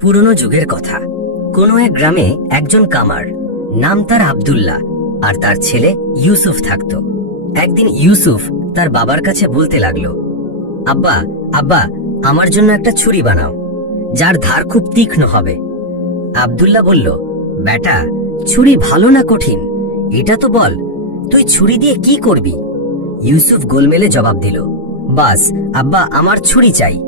পুরনো যুগের কথা। কোনো এক গ্রামে একজন কামার, নাম তার আব্দুল্লাহ, আর তার ছেলে ইউসুফ থাকত। একদিন ইউসুফ তার বাবার কাছে বলতে লাগলো, আব্বা আব্বা আমার জন্য একটা ছুরি বানাও, যার ধার খুব তীক্ষ্ণ হবে। আব্দুল্লাহ বলল, বেটা, ছুরি ভালো না কঠিন এটা তো বল, তুই ছুরি দিয়ে কি করবি? ইউসুফ গোলমেলে জবাব দিল, বাস আব্বা, আমার ছুরি চাই।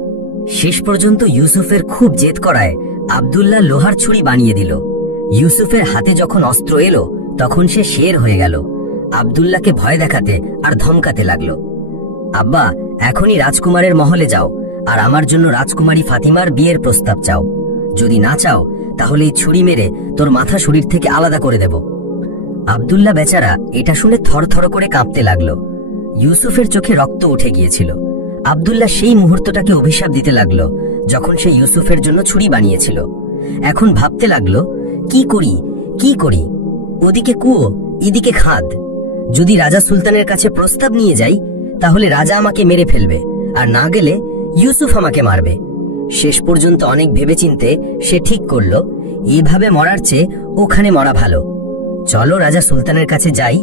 শেষ পর্যন্ত ইউসুফের খুব জেদ করায় আব্দুল্লাহ লোহার ছুরি বানিয়ে দিল। ইউসুফের হাতে যখন অস্ত্র এলো তখন সে শের হয়ে গেল। আব্দুল্লাহকে ভয় দেখাতে আর ধমকাতে লাগলো, আব্বা, এখনই রাজকুমারের মহলে যাও আর আমার জন্য রাজকুমারী ফাতিমার বিয়ের প্রস্তাব চাও। যদি না চাও তাহলে এই ছুরি মেরে তোর মাথা শরীর থেকে আলাদা করে দেব। আব্দুল্লাহ বেচারা এটা শুনে থরথর করে কাঁপতে লাগলো। ইউসুফের চোখে রক্ত উঠে গিয়েছিল। আব্দুল্লাহ সেই মুহূর্তটাকে অভিশাপ দিতে লাগলো যখন সে ইউসুফের জন্য ছুরি বানিয়েছিল। এখন ভাবতে লাগলো, কি করি কি করি, ওদিকে কুয়ো এদিকে খাদ। যদি রাজা সুলতানের কাছে প্রস্তাব নিয়ে যাই তাহলে রাজা আমাকে মেরে ফেলবে, আর না গেলে ইউসুফ আমাকে মারবে। শেষ পর্যন্ত অনেক ভেবেচিন্তে সে ঠিক করলো, এভাবে মরার চেয়ে ওখানে মরা ভালো। চলো রাজা সুলতানের কাছে যাই,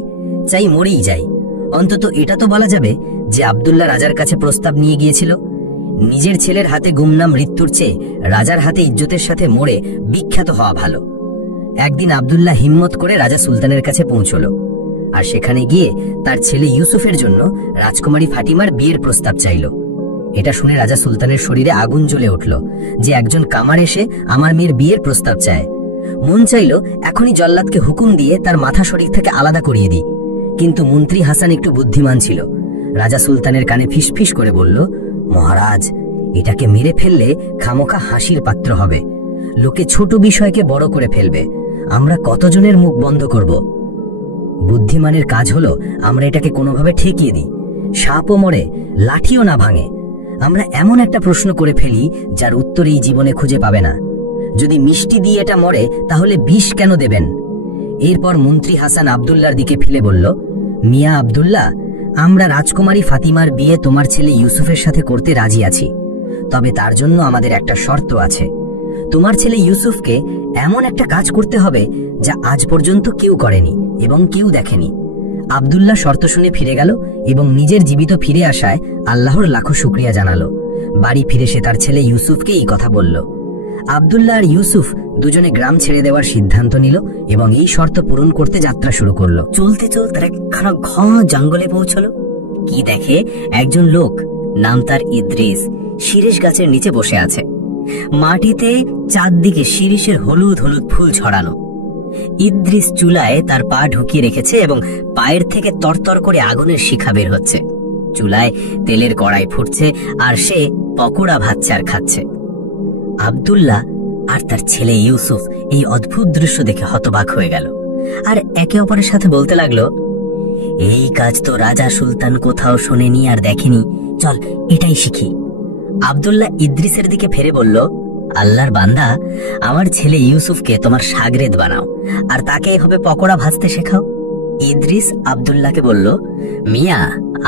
চাই মরেই যাই। অন্তত এটা তো বলা যাবে যে আব্দুল্লাহ রাজার কাছে প্রস্তাব নিয়ে গিয়েছিল। নিজের ছেলের হাতে গুমনাম মৃত্যুর চেয়ে রাজার হাতে ইজ্জতের সাথে মরে বিখ্যাত হওয়া ভালো। একদিন আব্দুল্লাহ হিম্মত করে রাজা সুলতানের কাছে পৌঁছলো, আর সেখানে গিয়ে তার ছেলে ইউসুফের জন্য রাজকুমারী ফাতিমার বিয়ের প্রস্তাব চাইল। এটা শুনে রাজা সুলতানের শরীরে আগুন জ্বলে উঠল যে একজন কামার এসে আমার মেয়ের বিয়ের প্রস্তাব চায়। মন চাইল এখনই জল্লাদকে হুকুম দিয়ে তার মাথা শরীর থেকে আলাদা করিয়ে দিই, কিন্তু মন্ত্রী হাসান একটু বুদ্ধিমান ছিল। রাজা সুলতানের কানে ফিসফিস করে বলল, মহারাজ, এটাকে মেরে ফেললে খামোখা হাসির পাত্র হবে, লোকে ছোট বিষয়কে বড় করে ফেলবে, আমরা কতজনের মুখ বন্ধ করব। বুদ্ধিমানের কাজ হলো আমরা এটাকে কোনোভাবে ঠেকিয়ে দিই, সাপও মরে লাঠিও না ভাঙে। আমরা এমন একটা প্রশ্ন করে ফেলি যার উত্তর এই জীবনে খুঁজে পাবে না। যদি মিষ্টি দিয়ে এটা মরে তাহলে বিষ কেন দেবেন? এরপর মন্ত্রী হাসান আব্দুল্লাহর দিকে ফিরে বলল, মিয়া আব্দুল্লাহ, আমরা রাজকুমারী ফাতিমার বিয়ে তোমার ছেলে ইউসুফের সাথে করতে রাজি আছি, তবে তার জন্য আমাদের একটা শর্ত আছে। তোমার ছেলে ইউসুফকে এমন একটা কাজ করতে হবে যা আজ পর্যন্ত কেউ করেনি এবং কেউ দেখেনি। আব্দুল্লাহ শর্ত শুনে ফিরে গেল এবং নিজের জীবিত ফিরে আসায় আল্লাহর লাখো শুকরিয়া জানালো। বাড়ি ফিরে সে তার ছেলে ইউসুফকে এই কথা বলল। আব্দুল্লাহ আর ইউসুফ দুজনে গ্রাম ছেড়ে দেওয়ার সিদ্ধান্ত নিল এবং এই শর্ত পূরণ করতে যাত্রা শুরু করলো। চলতে চলতে একখানা ঘন জঙ্গলে পৌঁছলো। কি দেখে, একজন লোক, নাম তার ইদ্রিস, শিরিষ গাছের নিচে বসে আছে। মাটিতে চারদিকে শিরিষের হলুদ হলুদ ফুল ছড়ানো। ইদ্রিস চুলায় তার পা ঢুকিয়ে রেখেছে এবং পায়ের থেকে তরতর করে আগুনের শিখা বের হচ্ছে। চুলায় তেলের কড়াই ফুটছে আর সে পকোড়া ভাজছে আর খাচ্ছে। আব্দুল্লাহ আর তার ছেলে ইউসুফ এই অদ্ভুত দৃশ্য দেখে হতবাক হয়ে গেল আর একে অপরের সাথে বলতে লাগলো, এই কাজ তো রাজা সুলতান কোথাও শোনেনি আর দেখেনি, চল এটাই শিখি। আব্দুল্লাহ ইদ্রিসের দিকে ফিরে বলল, আল্লাহর বান্দা, আমার ছেলে ইউসুফকে তোমার শাগরেদ বানাও আর তাকে এভাবে পকোড়া ভাজতে শেখাও। ইদ্রিস আব্দুল্লাহকে বলল, মিয়া,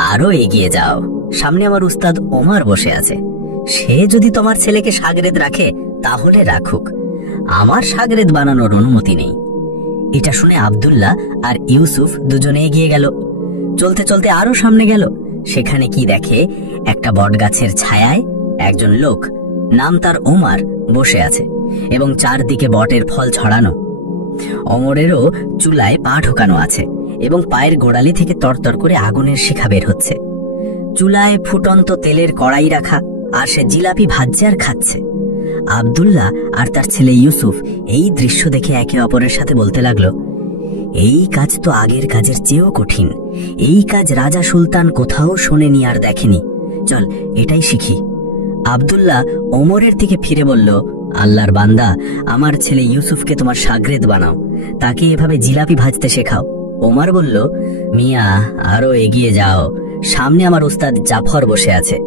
আরো এগিয়ে যাও, সামনে আমার উস্তাদ ওমর বসে আছে, সে যদি তোমার ছেলেকে শাগরেদ রাখে তাহলে রাখুক, আমার শাগরেদ বানানোর অনুমতি নেই। এটা শুনে আব্দুল্লাহ আর ইউসুফ দুজনে এগিয়ে গেল। চলতে চলতে আরো সামনে গেল। সেখানে কি দেখে, একটা বটগাছের ছায়ায় একজন লোক, নাম তার ওমর, বসে আছে এবং চারদিকে বটের ফল ছড়ানো। ওমরেরও চুলায় পা ঢোকানো আছে এবং পায়ের গোড়ালি থেকে তরতর করে আগুনের শিখা বের হচ্ছে। চুলায় ফুটন্ত তেলের কড়াই রাখা আর সে জিলাপি ভাজছে আর খাচ্ছে। আব্দুল্লাহ আর তার ছেলে ইউসুফ এই দৃশ্য দেখে একে অপরের সাথে বলতে লাগলো, এই কাজ তো আগের কাজের চেয়েও কঠিন, এই কাজ রাজা সুলতান কোথাও শোনেনি আর দেখেনি, চল এটাই শিখি। আব্দুল্লাহ ওমরের দিকে ফিরে বলল, আল্লাহর বান্দা, আমার ছেলে ইউসুফকে তোমার শাগরেদ বানাও, তাকে এভাবে জিলাপি ভাজতে শেখাও। ওমর বলল, মিয়া, আরো এগিয়ে যাও, সামনে আমার উস্তাদ জাফর বসে আছে,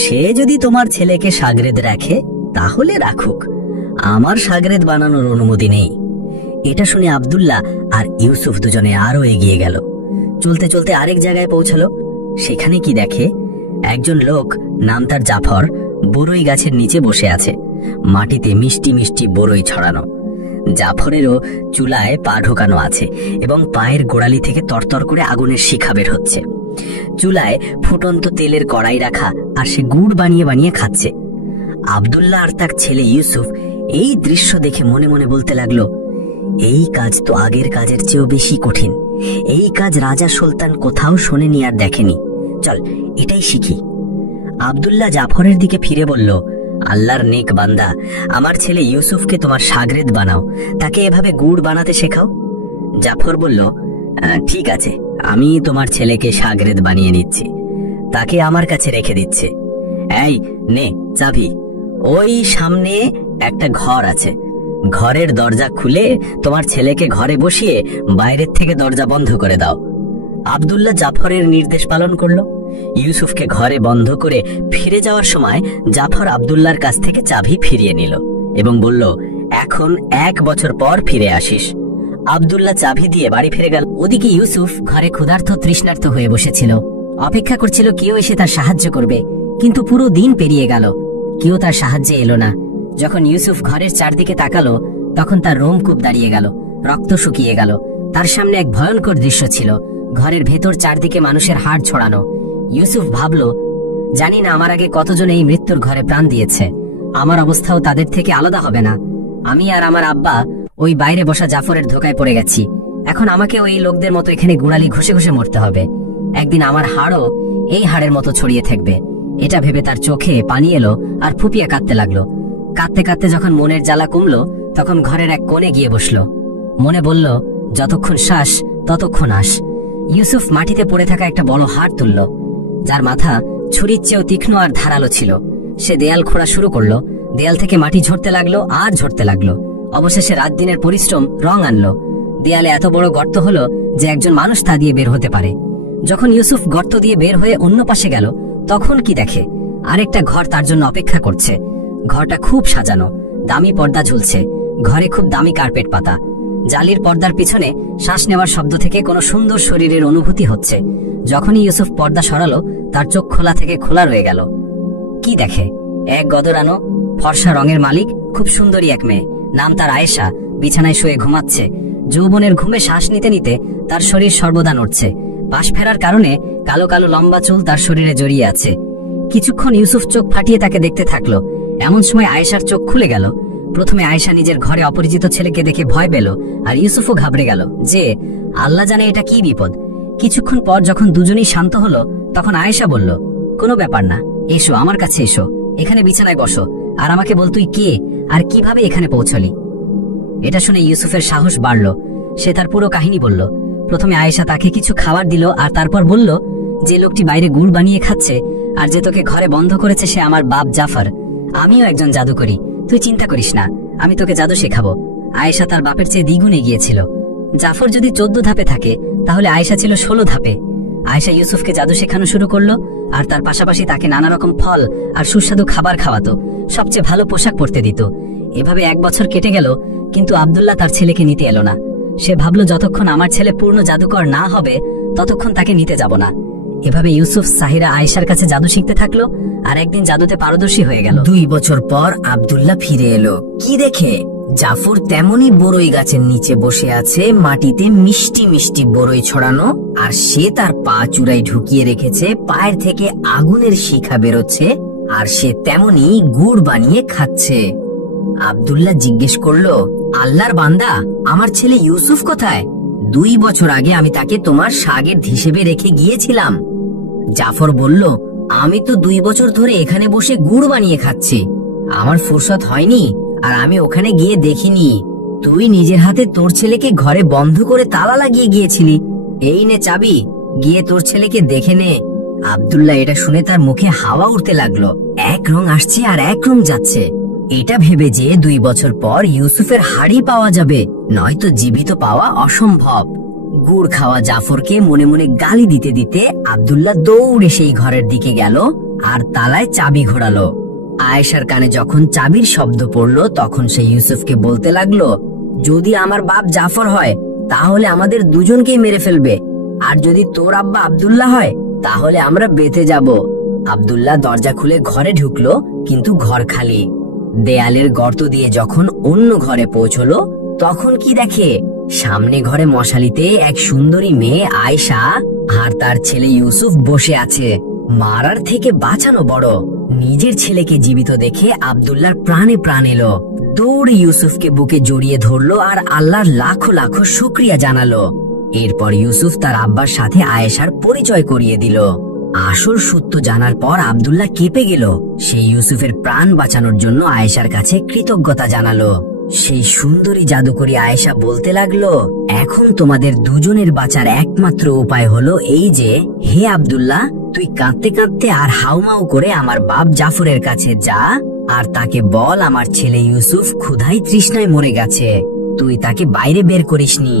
সে যদি তোমার ছেলেকে শাগরেদ রাখে তাহলে রাখুক, আমার শাগরেদ বানানোর অনুমতি নেই। এটা শুনে আব্দুল্লাহ আর ইউসুফ দুজনে আরো এগিয়ে গেল। চলতে চলতে আরেক জায়গায় পৌঁছালো। সেখানে কি দেখে, একজন লোক, নাম তার জাফর, বড়ই গাছের নিচে বসে আছে। মাটিতে মিষ্টি মিষ্টি বড়ই ছড়ানো। জাফরেরও চুলায় পা ঢোকানো আছে এবং পায়ের গোড়ালি থেকে তরতর করে আগুনের শিখা বের হচ্ছে। চুলায় ফুটন্ত তেলের কড়াই রাখা, আর সে গুড় বানিয়ে বানিয়ে খাচ্ছে। আব্দুল্লাহ আর তার ছেলে ইউসুফ এই দৃশ্য দেখে মনে মনে বলতে লাগলো, এই কাজ তো আগের কাজের চেয়েও বেশি কঠিন। এই কাজ রাজা সুলতান কোথাও শোনেনি আর দেখেনি। চল, এটাই শিখি। আব্দুল্লাহ জাফরের দিকে ফিরে বলল, আল্লাহর নেক বান্দা, আমার ছেলে ইউসুফকে তোমার শাগরেদ বানাও, তাকে এভাবে গুড় বানাতে শেখাও। জাফর বলল, ঠিক আছে, আমি তোমার ছেলেকে শাগরেদ বানিয়ে নিচ্ছি, তাকে আমার কাছে রেখে দিচ্ছে। এই নে চাবি, ওই সামনে একটা ঘর আছে, ঘরের দরজা খুলে তোমার ছেলেকে ঘরে বসিয়ে বাইরের থেকে দরজা বন্ধ করে দাও। আব্দুল্লাহ জাফরের নির্দেশ পালন করলো। ইউসুফকে ঘরে বন্ধ করে ফিরে যাওয়ার সময় জাফর আব্দুল্লাহর কাছ থেকে চাবি ফিরিয়ে নিল এবং বলল, এখন 1 বছর পর ফিরে আসিস। আব্দুল্লাহ চাবি দিয়ে বাড়ি ফিরে গেল। ওদিকে ইউসুফ ঘরে ক্ষুধার্ত তৃষ্ণার্ত হয়ে বসেছিল, অপেক্ষা করছিল কেউ এসে তার সাহায্য করবে, কিন্তু পুরো দিন পেরিয়ে গেল, কেউ তার সাহায্যে এলো না। যখন ইউসুফ ঘরের চারদিকে তাকালো, তখন তার রোমকূপ দাঁড়িয়ে গেল, রক্ত শুকিয়ে গেল। তার সামনে এক ভয়ঙ্কর দৃশ্য ছিল, ঘরের ভেতর চারদিকে মানুষের হাড় ছড়ানো। ইউসুফ ভাবল, জানি না আমার আগে কতজন এই মৃত্যুর ঘরে প্রাণ দিয়েছে, আমার অবস্থাও তাদের থেকে আলাদা হবে না। আমি আর আমার আব্বা ওই বাইরে বসা জাফরের ধোকায় পড়ে গেছি, এখন আমাকে ওই লোকদের মতো এখানে গুড়ালি ঘষে ঘষে মরতে হবে। একদিন আমার হাড়ও এই হাড়ের মতো ছড়িয়ে থাকবে। এটা ভেবে তার চোখে পানি এলো আর ফুপিয়ে কাঁদতে লাগলো। কাঁদতে কাঁদতে যখন মনের জ্বালা কমলো, তখন ঘরের এক কোণে গিয়ে বসলো। মনে বলল, যতক্ষণ শ্বাস ততক্ষণ আস। ইউসুফ মাটিতে পড়ে থাকা একটা বড় হাড় তুলল, যার মাথা ছুরির চেয়েও তীক্ষ্ণ আর ধারালো ছিল। সে দেয়াল খোঁড়া শুরু করলো, দেয়াল থেকে মাটি ঝরতে লাগলো আর ঝরতে লাগলো। অবশেষে রাত দিনের পরিশ্রম রং আনলো। দেয়ালে এত বড় গর্ত হলো যে একজন মানুষ তা দিয়ে বের হতে পারে। যখন ইউসুফ গর্ত দিয়ে বের হয়ে অন্য পাশে গেল, তখন কি দেখে, আরেকটা ঘর তার জন্য অপেক্ষা করছে। ঘরটা খুব সাজানো, দামি পর্দা ঝুলছে, ঘরে খুব দামি কার্পেট পাতা। জালির পর্দার পিছনে শ্বাস নেওয়ার শব্দ থেকে কোনো সুন্দর শরীরের অনুভূতি হচ্ছে। যখনই ইউসুফ পর্দা সরালো, তার চোখ খোলা থেকে খোলা রয়ে গেল। কি দেখে, এক গদরানো ফর্সা রঙের মালিক, খুব সুন্দরী এক মেয়ে, নাম তার আয়েশা, বিছানায় শুয়ে ঘুমাচ্ছে। যৌবনের ঘুমে শ্বাস নিতে নিতে তার শরীর সর্বদা নড়ছে। পাশ ফেরার কারণে কালো কালো লম্বা চুল তার শরীরে জড়িয়ে আছে। কিছুক্ষণ ইউসুফ চোখ ফাটিয়ে তাকে দেখতে থাকলো। এমন সময় আয়েশার চোখ খুলে গেল। প্রথমে আয়েশা নিজের ঘরে অপরিচিত ছেলেকে দেখে ভয় পেল, আর ইউসুফও ঘাবড়ে গেল যে আল্লাহ জানে এটা কি বিপদ। কিছুক্ষণ পর যখন দুজনেই শান্ত হলো, তখন আয়েশা বলল, কোনো ব্যাপার না, এসো আমার কাছে এসো, এখানে বিছানায় বসো, আর আমাকে বল তুই কে আর কিভাবে এখানে পৌঁছলি। এটা শুনে ইউসুফের সাহস বাড়ল। সে তার পুরো কাহিনী বলল। প্রথমে আয়েশা তাকে কিছু খাবার দিল, আর তারপর বলল, যে লোকটি বাইরে গুড় বানিয়ে খাচ্ছে আর যে তোকে ঘরে বন্ধ করেছে সে আমার বাপ জাফর। আমিও একজন জাদুকরি, তুই চিন্তা করিস না, আমি তোকে জাদু শেখাবো। আয়েশা তার বাপের চেয়ে দ্বিগুণ এগিয়েছিল। জাফর যদি 14 ধাপে থাকে, তাহলে আয়েশা ছিল 16 ধাপে। আয়েশা ইউসুফকে জাদু শেখানো শুরু করলো, আর তার পাশাপাশি তাকে নানা রকম ফল আর সুস্বাদু খাবার খাওয়াতো, সবচেয়ে ভালো পোশাক পরতে দিত। এভাবে 1 বছর কেটে গেল, কিন্তু আব্দুল্লাহ তার ছেলেকে নিতে এলো না। সে ভাবল, যতক্ষণ আমার ছেলে পূর্ণ জাদুকর না হবে, ততক্ষণ তাকে নিতে যাব না। এভাবে ইউসুফ সাহিরা আয়েশার কাছে জাদু শিখতে থাকলো, আর একদিন জাদুতে পারদর্শী হয়ে গেল। 2 বছর পর আব্দুল্লাহ ফিরে এলো। কি দেখে, জাফর তেমনই বড়ই গাছের নিচে বসে আছে, মাটিতে মিষ্টি মিষ্টি বড়ই ছড়ানো, আর সে তার পা চূড়ায় ঢুকিয়ে রেখেছে, পায়ের থেকে আগুনের শিখা বেরোচ্ছে, আর সে তেমনই গুড় বানিয়ে খাচ্ছে। আব্দুল্লাহ জিজ্ঞেস করলো, আল্লাহর বান্দা, আমার ছেলে ইউসুফ কোথায়? 2 বছর আগে আমি তাকে তোমার শাগির্দ হিসেবে রেখে গিয়েছিলাম। জাফর বলল, আমি তো 2 বছর ধরে এখানে বসে গুড় বানিয়ে খাচ্ছি, আমার ফুরসত হয়নি, আর আমি ওখানে গিয়ে দেখিনি। তুই নিজের হাতে তোর ছেলেকে ঘরে বন্ধ করে তালা লাগিয়ে গিয়েছিলি। এই নে চাবি, গিয়ে তোর ছেলেকে দেখে নে। আব্দুল্লাহ এটা শুনে তার মুখে হাওয়া উঠতে লাগলো। এক রং আসছে আর এক রং যাচ্ছে। এটা ভেবে যে 2 বছর পর ইউসুফের হাড়ি পাওয়া যাবে, নয়তো জীবিত পাওয়া অসম্ভব। গুড় খাওয়া জাফরকে মনে মনে গালি দিতে দিতে আব্দুল্লাহ দৌড়ে সেই ঘরের দিকে গেল আর তালায় চাবি ঘোরালো। আয়েশার কানে যখন চাবির শব্দ পড়লো, তখন সে ইউসুফকে বলতে লাগলো, যদি আমার বাপ জাফর হয় তাহলে আমাদের দুজনকেই মেরে ফেলবে, আর যদি তোর আব্বা আব্দুল্লাহ হয় তাহলে আমরা বেঁচে যাব। আব্দুল্লাহ দরজা খুলে ঘরে ঢুকলো, কিন্তু ঘর খালি। দেয়ালের গর্ত দিয়ে যখন অন্য ঘরে পৌঁছলো তখন কি দেখে, সামনে ঘরে মশালিতে এক সুন্দরী মেয়ে আয়েশা আর তার ছেলে ইউসুফ বসে আছে। মারার থেকে বাঁচানো বড়। নিজের ছেলেকে জীবিত দেখে আব্দুল্লাহর প্রাণে প্রাণ এলো। দৌড়ে ইউসুফকে বুকে জড়িয়ে ধরলো আর আল্লাহর লাখো লাখো শুকরিয়া জানালো। এরপর ইউসুফ তার আব্বার সাথে আয়েশার পরিচয় করিয়ে দিল। আসল সত্য জানার পর আব্দুল্লাহ কেঁপে গেল। সেই ইউসুফের প্রাণ বাঁচানোর জন্য আয়েশার কাছে কৃতজ্ঞতা জানালো। সেই সুন্দরী জাদুকরী আয়েশা বলতে লাগলো, এখন তোমাদের দুজনের বাঁচার একমাত্র উপায় হলো এই যে, হে আব্দুল্লাহ, তুই কাঁদতে কাঁদতে আর হাউমাউ করে আমার বাপ জাফরের কাছে যা আর তাকে বল আমার ছেলে ইউসুফ ক্ষুধায় তৃষ্ণায় মরে গেছে। তুই তাকে বাইরে বের করিসনি।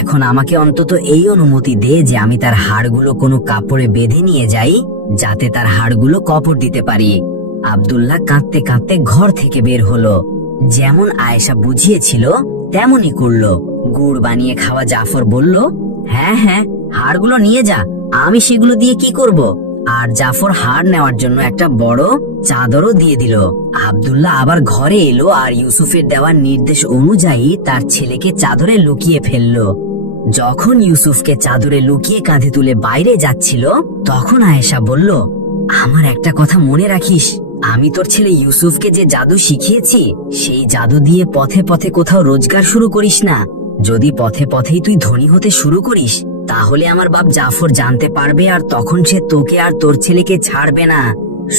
এখন আমাকে অন্তত এই অনুমতি দে যে আমি তার হাড়গুলো কোনো কাপড়ে বেঁধে নিয়ে যাই, যাতে তার হাড়গুলো কবর দিতে পারি। আব্দুল্লাহ কাঁদতে কাঁদতে ঘর থেকে বের হলো। যেমন আয়েশা বুঝিয়েছিল তেমনই করলো। গুড় বানিয়ে খাওয়া জাফর বলল, হ্যাঁ হ্যাঁ, হাড়গুলো নিয়ে যা, আমি সেগুলো দিয়ে কি করব? আর জাফর হাড় নেওয়ার জন্য একটা বড় চাদরও দিয়ে দিল। আব্দুল্লাহ আবার ঘরে এলো আর ইউসুফের দেওয়া নির্দেশ অনুযায়ী তার ছেলেকে চাদরে লুকিয়ে ফেললো। যখন ইউসুফকে চাদরে লুকিয়ে কাঁধে তুলে বাইরে যাচ্ছিল তখন আয়েশা বলল, আমার একটা কথা মনে রাখিস, আমি তোর ছেলে ইউসুফকে যে জাদু শিখিয়েছি সেই জাদু দিয়ে পথে পথে কোথাও রোজগার শুরু করিস না। যদি পথে পথেই তুই ধনী হতে শুরু করিস তাহলে আমার বাপ জাফর জানতে পারবে আর তখন সে তোকে আর তোর ছেলেকে ছাড়বে না।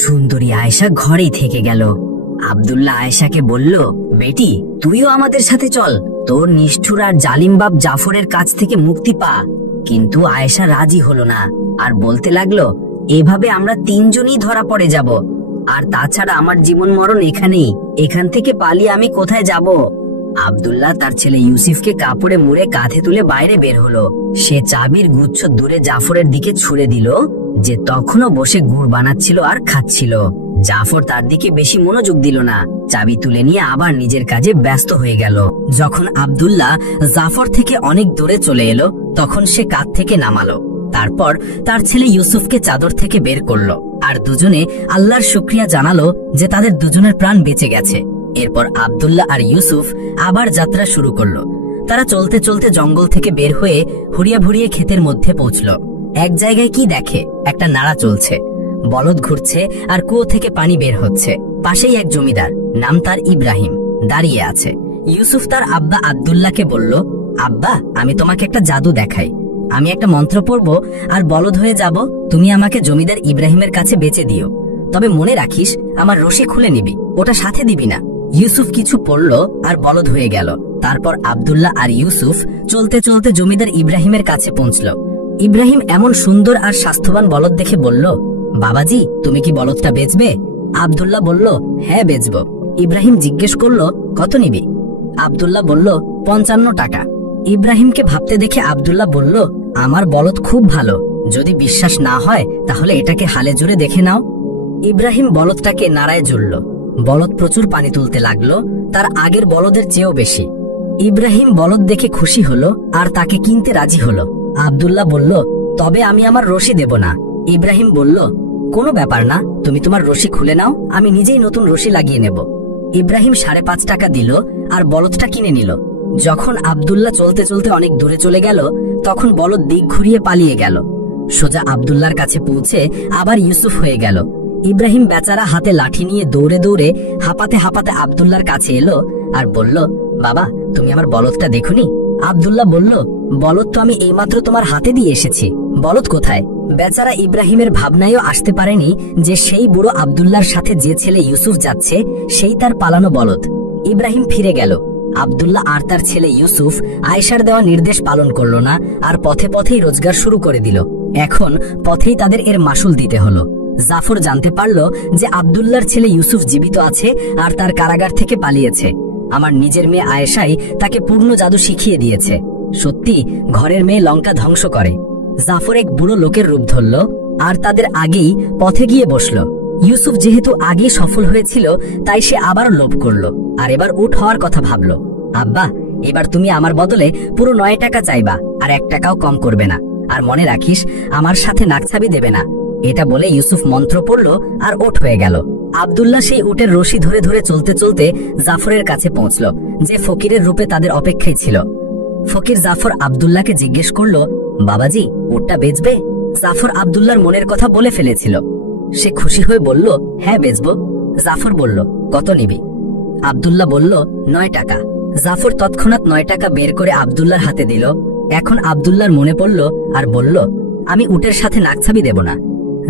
সুন্দরী আয়েশা ঘরেই থেকে গেল। আব্দুল্লাহ আয়েশাকে বলল, বেটি, তুইও আমাদের সাথে চল, তোর নিষ্ঠুর আর জালিম বাপ জাফরের কাছ থেকে মুক্তি পা। কিন্তু আয়েশা রাজি হলো না আর বলতে লাগলো, এভাবে আমরা তিনজনই ধরা পড়ে যাব। আর তাছাড়া আমার জীবন মরণ এখানেই, এখান থেকে পালিয়ে আমি কোথায় যাব? আব্দুল্লাহ তার ছেলে ইউসুফকে কাপড়ে মুড়ে কাঁধে তুলে বাইরে বের হলো। সে চাবির গুচ্ছ দূরে জাফরের দিকে ছুড়ে দিল, যে তখনও বসে গুড় বানাচ্ছিল আর খাচ্ছিল। জাফর তার দিকে বেশি মনোযোগ দিল না, চাবি তুলে নিয়ে আবার নিজের কাজে ব্যস্ত হয়ে গেল। যখন আব্দুল্লাহ জাফর থেকে অনেক দূরে চলে এলো তখন সে কাঁধ থেকে নামালো। তারপর তার ছেলে ইউসুফকে চাদর থেকে বের করলো আর দুজনে আল্লাহর শুকরিয়া জানালো যে তাদের দুজনের প্রাণ বেঁচে গেছে। এরপর আব্দুল্লাহ আর ইউসুফ আবার যাত্রা শুরু করলো। তারা চলতে চলতে জঙ্গল থেকে বের হয়ে হুড়িয়ে ভুড়িয়ে ক্ষেতের মধ্যে পৌঁছলো। এক জায়গায় কি দেখে, একটা নাড়া চলছে, বলদ ঘুরছে আর কুয়ো থেকে পানি বের হচ্ছে। পাশেই এক জমিদার, নাম তার ইব্রাহিম, দাঁড়িয়ে আছে। ইউসুফ তার আব্বা আব্দুল্লাহকে বলল, আব্বা, আমি তোমাকে একটা জাদু দেখাই। আমি একটা মন্ত্র পড়ব আর বলদ হয়ে যাব, তুমি আমাকে জমিদার ইব্রাহিমের কাছে বেচে দিও। তবে মনে রাখিস, আমার রশি খুলে নিবি, ওটা সাথে দিবি না। ইউসুফ কিছু পড়ল আর বলদ হয়ে গেল। তারপর আব্দুল্লাহ আর ইউসুফ চলতে চলতে জমিদার ইব্রাহিমের কাছে পৌঁছল। ইব্রাহিম এমন সুন্দর আর স্বাস্থ্যবান বলদ দেখে বলল, বাবাজি, তুমি কি বলদটা বেচবে? আব্দুল্লাহ বলল, হ্যাঁ বেচব। ইব্রাহিম জিজ্ঞেস করল, কত নিবি? আব্দুল্লাহ বলল, 55 টাকা। ইব্রাহিমকে ভাবতে দেখে আব্দুল্লাহ বলল, আমার বলদ খুব ভালো, যদি বিশ্বাস না হয় তাহলে এটাকে হালে জুড়ে দেখে নাও। ইব্রাহিম বলদটাকে নাড়ায় জুড়ল। বলদ প্রচুর পানি তুলতে লাগলো, তার আগের বলদের চেয়েও বেশি। ইব্রাহিম বলদ দেখে খুশি হলো আর তাকে কিনতে রাজি হলো। আব্দুল্লাহ বলল, তবে আমি আমার রশি দেব না। ইব্রাহিম বলল, কোনো ব্যাপার না, তুমি তোমার রশি খুলে নাও, আমি নিজেই নতুন রশি লাগিয়ে নেব। ইব্রাহিম 5.5 টাকা দিল আর বলদটা কিনে নিল। যখন আব্দুল্লাহ চলতে চলতে অনেক দূরে চলে গেল তখন বলদ দিক ঘুরিয়ে পালিয়ে গেল। সোজা আব্দুল্লাহর কাছে পৌঁছে আবার ইউসুফ হয়ে গেল। ইব্রাহিম বেচারা হাতে লাঠি নিয়ে দৌড়ে দৌড়ে হাঁপাতে হাঁপাতে আব্দুল্লাহর কাছে এলো আর বলল, বাবা, তুমি আমার বলদটা দেখুনি? আব্দুল্লাহ বলল, বলদ তো আমি এইমাত্র তোমার হাতে দিয়ে এসেছি, বলদ কোথায়? বেচারা ইব্রাহিমের ভাবনায়ও আসতে পারেনি যে সেই বুড়ো আব্দুল্লাহর সাথে যে ছেলে ইউসুফ যাচ্ছে সেই তার পালানো বলদ। ইব্রাহিম ফিরে গেল। আব্দুল্লাহ আর তার ছেলে ইউসুফ আয়েশার দেওয়া নির্দেশ পালন করলো না আর পথে পথেই রোজগার শুরু করে দিল। এখন পথেই তাদের এর মাসুল দিতে হলো। জাফর জানতে পারল যে আব্দুল্লাহর ছেলে ইউসুফ জীবিত আছে আর তার কারাগার থেকে পালিয়েছে। আমার নিজের মেয়ে আয়েশাই তাকে পূর্ণ জাদু শিখিয়ে দিয়েছে। সত্যি ঘরের মেয়ে লঙ্কা ধ্বংস করে। জাফর এক বুড়ো লোকের রূপ ধরল আর তাদের আগেই পথে গিয়ে বসল। ইউসুফ যেহেতু আগে সফল হয়েছিল তাই সে আবার লোভ করলো আর এবার উঠ হওয়ার কথা ভাবলো। আব্বা, এবার তুমি আমার বদলে পুরো 9 টাকা চাইবা আর 1 টাকাও কম করবে না। আর মনে রাখিস, আমার সাথে নাকছাবি দেবে না। এটা বলে ইউসুফ মন্ত্র পড়ল আর ওঠ হয়ে গেল। আব্দুল্লাহ সেই উটের রশি ধরে ধরে চলতে চলতে জাফরের কাছে পৌঁছল, যে ফকিরের রূপে তাদের অপেক্ষায় ছিল। ফকির জাফর আব্দুল্লাহকে জিজ্ঞেস করল, বাবাজি, উটটা বেচবে? জাফর আব্দুল্লাহর মনের কথা বলে ফেলেছিল। সে খুশি হয়ে বলল, হ্যাঁ বেচবো। জাফর বলল, কত নিবি? আব্দুল্লাহ বলল, 9 টাকা। জাফর তৎক্ষণাৎ 9 টাকা বের করে আব্দুল্লাহর হাতে দিল। এখন আব্দুল্লাহর মনে পড়ল আর বলল, আমি উটের সাথে নাকছাবি দেব না।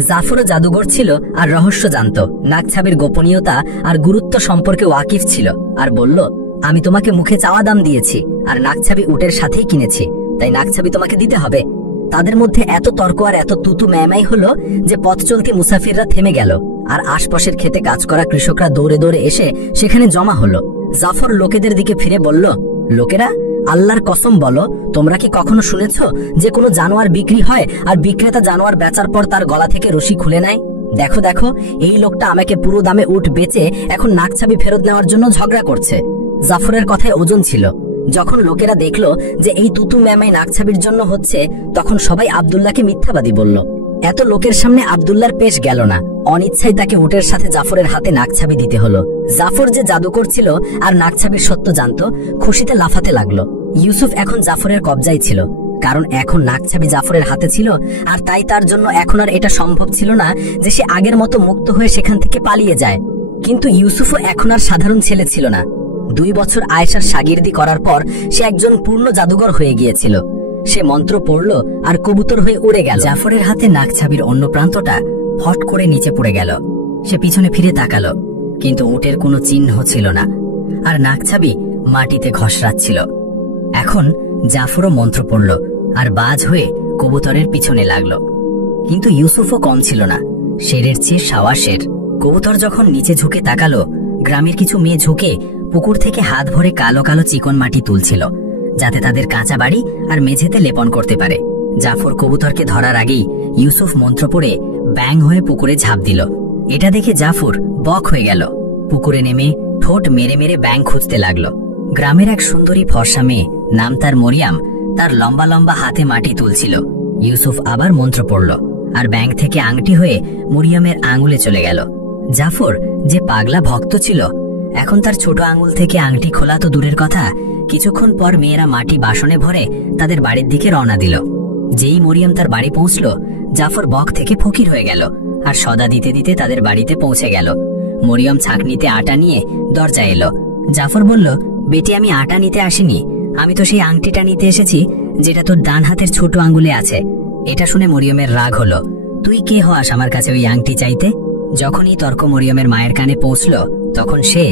জাফরও জাদুঘর ছিল আর রহস্য জানত, নাকছাবির গোপনীয়তা আর গুরুত্ব সম্পর্কে ওয়াকিফ ছিল, আর বলল, আমি তোমাকে মুখে চাওয়া দাম দিয়েছি আর নাকছাবি উটের সাথেই কিনেছি, তাই নাকছাবি তোমাকে দিতে হবে। তাদের মধ্যে এত তর্ক আর এত তুতু ম্যামাই হলো যে পথ চলতি মুসাফিররা থেমে গেল, আর আশপাশের খেতে কাজ করা কৃষকরা দৌড়ে দৌড়ে এসে সেখানে জমা হলো। জাফর লোকেদের দিকে ফিরে বলল, লোকেরা, আল্লাহর কসম বলো, তোমরা কি কখনো শুনেছ যে কোনো জানোয়ার বিক্রি হয় আর বিক্রেতা জানোয়ার বেচার পর তার গলা থেকে রশি খুলে নেয়? দেখো দেখো, এই লোকটা আমাকে পুরো দামে উট বেচে এখন নাকছাবি ফেরত নেওয়ার জন্য ঝগড়া করছে। জাফরের কথায় ওজন ছিল। যখন লোকেরা দেখলো যে এই তুতু ম্যামাই নাকছাবির জন্য হচ্ছে, তখন সবাই আব্দুল্লাহকে মিথ্যাবাদী বলল। এত লোকের সামনে আব্দুল্লাহর পেশ গেল না, অনিচ্ছায় তাকে উটের সাথে জাফরের হাতে নাকছাবি দিতে হলো। জাফর যে জাদুকর ছিল আর নাকছাবির সত্য জানত, খুশিতে লাফাতে লাগলো। ইউসুফ এখন জাফরের কবজায় ছিল, কারণ এখন নাকছাবি জাফরের হাতে ছিল, আর তাই তার জন্য এখন আর এটা সম্ভব ছিল না যে সে আগের মতো মুক্ত হয়ে সেখান থেকে পালিয়ে যায়। কিন্তু ইউসুফও এখন আর সাধারণ ছেলে ছিল না। 2 বছর আয়েশার শাগির্দি করার পর সে একজন পূর্ণ জাদুঘর হয়ে গিয়েছিল। সে মন্ত্র পড়ল আর কবুতর হয়ে উড়ে গেল। জাফরের হাতে নাকছাবির অন্য প্রান্তটা ফট করে নিচে পড়ে গেল। সে পিছনে ফিরে তাকালো, কিন্তু উটের কোনো চিহ্ন ছিল না, আর নাকছাবি মাটিতে ঘষড়াচ্ছিল। এখন জাফরও মন্ত্র পড়ল আর বাজ হয়ে কবুতরের পিছনে লাগলো। কিন্তু ইউসুফও কম ছিল না, শেরের চেয়ে সাওয়া শের। কবুতর যখন নিচে ঝুঁকে তাকালো, গ্রামের কিছু মেয়ে ঝুঁকে পুকুর থেকে হাত ভরে কালো কালো চিকন মাটি তুলছিল, যাতে তাদের কাঁচা বাড়ি আর মেঝেতে লেপন করতে পারে। জাফর কবুতরকে ধরার আগেই ইউসুফ মন্ত্র পড়ে ব্যাং হয়ে পুকুরে ঝাঁপ দিল। এটা দেখে জাফর বক হয়ে গেল। পুকুরে নেমে ঠোঁট মেরে মেরে ব্যাং খুঁজতে লাগলো। গ্রামের এক সুন্দরী ফর্সা মেয়ে, নাম তার মরিয়াম, তার লম্বা লম্বা হাতে মাটি তুলছিল। ইউসুফ আবার মন্ত্র পড়ল আর ব্যাং থেকে আংটি হয়ে মরিয়ামের আঙুলে চলে গেল। জাফর, যে পাগলা ভক্ত ছিল, এখন তার ছোট আঙুল থেকে আংটি খোলা তো দূরের কথা, কিছুক্ষণ পর মেয়েরা মাটি বাসনে ভরে তাদের বাড়ির দিকে রওনা দিল। যেই মরিয়াম তার বাড়ি পৌঁছল, জাফর বক থেকে ফকির হয়ে গেল আর সদা দিতে দিতে তাদের বাড়িতে পৌঁছে গেল। মরিয়ম ছাঁকনিতে আটা নিয়ে দরজায় এলো। জাফর বলল, বেটি, আমি আটা নিতে আসিনি, আমি তো সেই আংটিটা নিতে এসেছি যেটা তোর ডান হাতের ছোট আঙ্গুলে আছে। এটা শুনে মরিয়মের রাগ হলো। তুই কে হস আমার কাছে ওই আংটি চাইতে? যখনই তর্ক মরিয়মের মায়ের কানে পৌঁছল, তখন সে,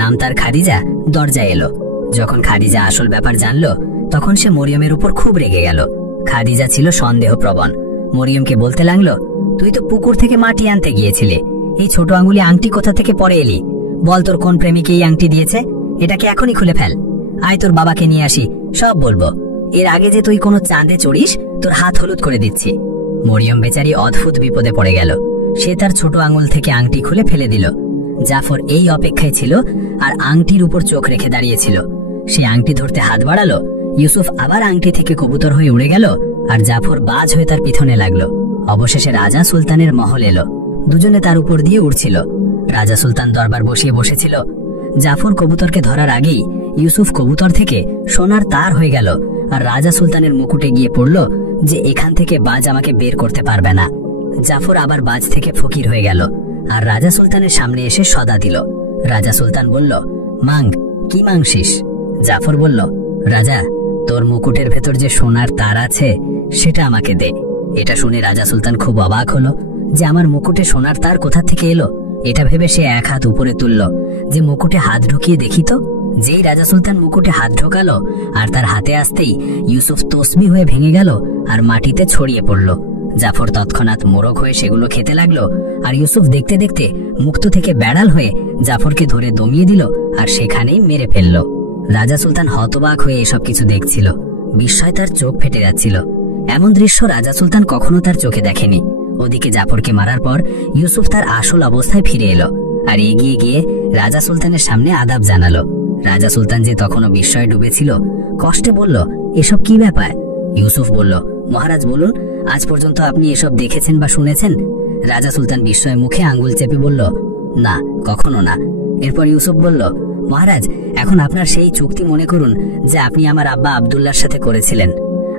নাম তার খাদিজা, দরজায় এলো। যখন খাদিজা আসল ব্যাপার জানলো, তখন সে মরিয়মের উপর খুব রেগে গেল। খাদিজা ছিল সন্দেহপ্রবণ। মরিয়মকে বলতে লাগলো, তুই তো পুকুর থেকে মাটি আনতে গিয়েছিলে, এই ছোট আঙ্গুলে আংটি কোথা থেকে পরে এলি? বল, তোর কোন প্রেমিকে এই আংটি দিয়েছে? এটাকে এখনই খুলে ফেল। আয়, তোর বাবাকে নিয়ে আসি, সব বলবো। এর আগে যে তুই কোনো চাঁদে চড়িস, তোর হাত হলুদ করে দিচ্ছি। মরিয়ম বেচারি অদ্ভুত বিপদে পড়ে গেল। সে তার ছোট আঙুল থেকে আংটি খুলে ফেলে দিল। জাফর এই অপেক্ষায় ছিল আর আংটির উপর চোখ রেখে দাঁড়িয়েছিল। সে আংটি ধরতে হাত বাড়ালো। ইউসুফ আবার আংটি থেকে কবুতর হয়ে উড়ে গেল আর জাফর বাজ হয়ে তার পিছনে লাগলো। অবশেষে রাজা সুলতানের মহল এলো। দুজনে তার উপর দিয়ে উড়ছিল। রাজা সুলতান দরবার বসিয়ে বসেছিল। জাফর কবুতরকে ধরার আগেই ইউসুফ কবুতর থেকে সোনার তার হয়ে গেল আর রাজা সুলতানের মুকুটে গিয়ে পড়ল যে এখান থেকে বাজ আমাকে বের করতে পারবে না। জাফর আবার বাজ থেকে ফকির হয়ে গেল আর রাজা সুলতানের সামনে এসে সদা দিল। রাজা সুলতান বলল, মাং, কি মাংসিস? জাফর বলল, রাজা, তোর মুকুটের ভেতর যে সোনার তার আছে সেটা আমাকে দে। এটা শুনে রাজা সুলতান খুব অবাক হলো যে আমার মুকুটে সোনার তার কোথা থেকে এলো। এটা ভেবে সে এক হাত উপরে তুলল যে মুকুটে হাত ঢুকিয়ে দেখি তো। যেই রাজা সুলতান মুকুটে হাত ঢোকালো আর তার হাতে আসতেই ইউসুফ তসবি হয়ে ভেঙে গেল আর মাটিতে ছড়িয়ে পড়ল। জাফর তৎক্ষণাৎ মোরগ হয়ে সেগুলো খেতে লাগলো আর ইউসুফ দেখতে দেখতে মুক্ত থেকে বেড়াল হয়ে জাফরকে ধরে দমিয়ে দিল আর সেখানেই মেরে ফেলল। রাজা সুলতান হতবাক হয়ে এসব কিছু দেখছিল। বিস্ময় তার চোখ ফেটে যাচ্ছিল। এমন দৃশ্য রাজা সুলতান কখনো তার চোখে দেখেনি। ওদিকে জাফরকে মারার পর ইউসুফ তার আসল অবস্থায় ফিরে এলো আর এগিয়ে গিয়ে রাজা সুলতানের সামনে আদাব জানালো। রাজা সুলতান যে তখনও বিস্ময়ে ডুবেছিল, কষ্টে বলল, এসব কি ব্যাপার? ইউসুফ বলল, মহারাজ বলুন, আজ পর্যন্ত আপনি এসব দেখেছেন বা শুনেছেন? রাজা সুলতান বিস্ময়ে মুখে আঙ্গুল চেপে বলল, না, কখনো না। এরপর ইউসুফ বলল, মহারাজ, এখন আপনার সেই চুক্তি মনে করুন যে আপনি আমার আব্বা আব্দুল্লাহর সাথে করেছিলেন।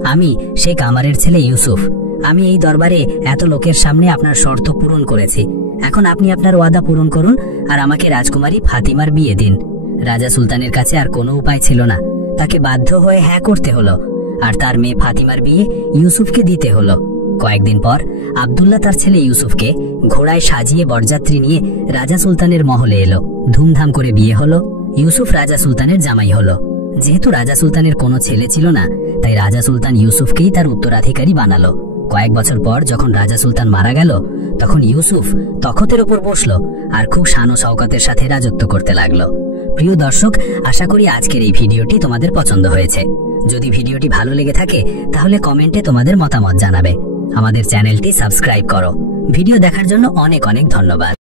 আমি সেই কামারের ছেলে ইউসুফ। আমি এই দরবারে এত লোকের সামনে আপনার শর্ত পূরণ করেছি। এখন আপনি আপনার ওয়াদা পূরণ করুন আর আমাকে রাজকুমারী ফাতিমার বিয়ে দিন। রাজা সুলতানের কাছে আর কোনো উপায় ছিল না, তাকে বাধ্য হয়ে হ্যাঁ করতে হলো, আর তার মেয়ে ফাতিমার বিয়ে ইউসুফকে দিতে হলো। কয়েকদিন পর আব্দুল্লাহ তার ছেলে ইউসুফকে ঘোড়ায় সাজিয়ে বরযাত্রী নিয়ে রাজা সুলতানের মহলে এলো। ধুমধাম করে বিয়ে হলো। ইউসুফ রাজা সুলতানের জামাই হলো। যেহেতু রাজা সুলতানের কোনো ছেলে ছিল না, তাই রাজা সুলতান ইউসুফকেই তার উত্তরাধিকারী বানালো। কয়েক বছর পর যখন রাজা সুলতান মারা গেল, তখন ইউসুফ তখতের উপর বসলো আর খুব শান ও শওকতের সাথে রাজত্ব করতে লাগলো। প্রিয় দর্শক, আশা করি আজকের এই ভিডিওটি তোমাদের পছন্দ হয়েছে। যদি ভিডিওটি ভালো লেগে থাকে তাহলে কমেন্টে তোমাদের মতামত জানাবে। আমাদের চ্যানেলটি সাবস্ক্রাইব করো। ভিডিও দেখার জন্য অনেক অনেক ধন্যবাদ।